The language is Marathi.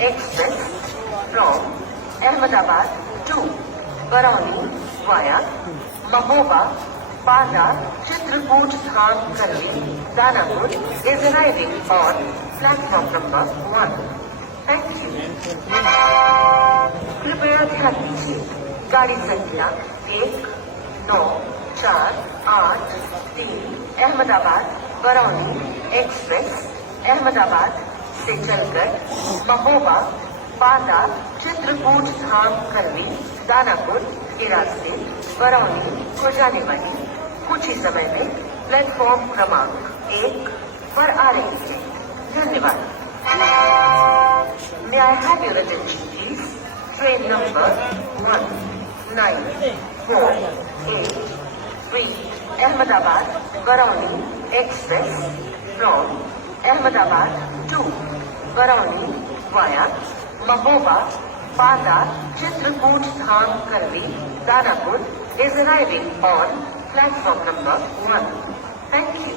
express from Ahmedabad to Barauni via Mahoba, Banda, Chitrakoot, Dham, Karli, Danapur is arriving on platform number 1. Thank you. कृपया ध्यान दीजिए, गाड़ी संख्या 1948 अहमदाबाद बरौनी एक्सप्रेस अहमदाबाद से चलकर महोबा, बांदा, चित्रकूट, धाम, करली, दानापुर के रास्ते बरौनी को जाने वाली कुछ ही समय में प्लेटफॉर्म क्रमांक 1 पर आ रही है। धन्यवाद। May I have your attention, please? Train number 1948 Ahmedabad Barauni Express from Ahmedabad to Barauni via Mahoba, Banda, Chitrakoot, Dham, Karli, Danapur is arriving on platform number 1. Thank you.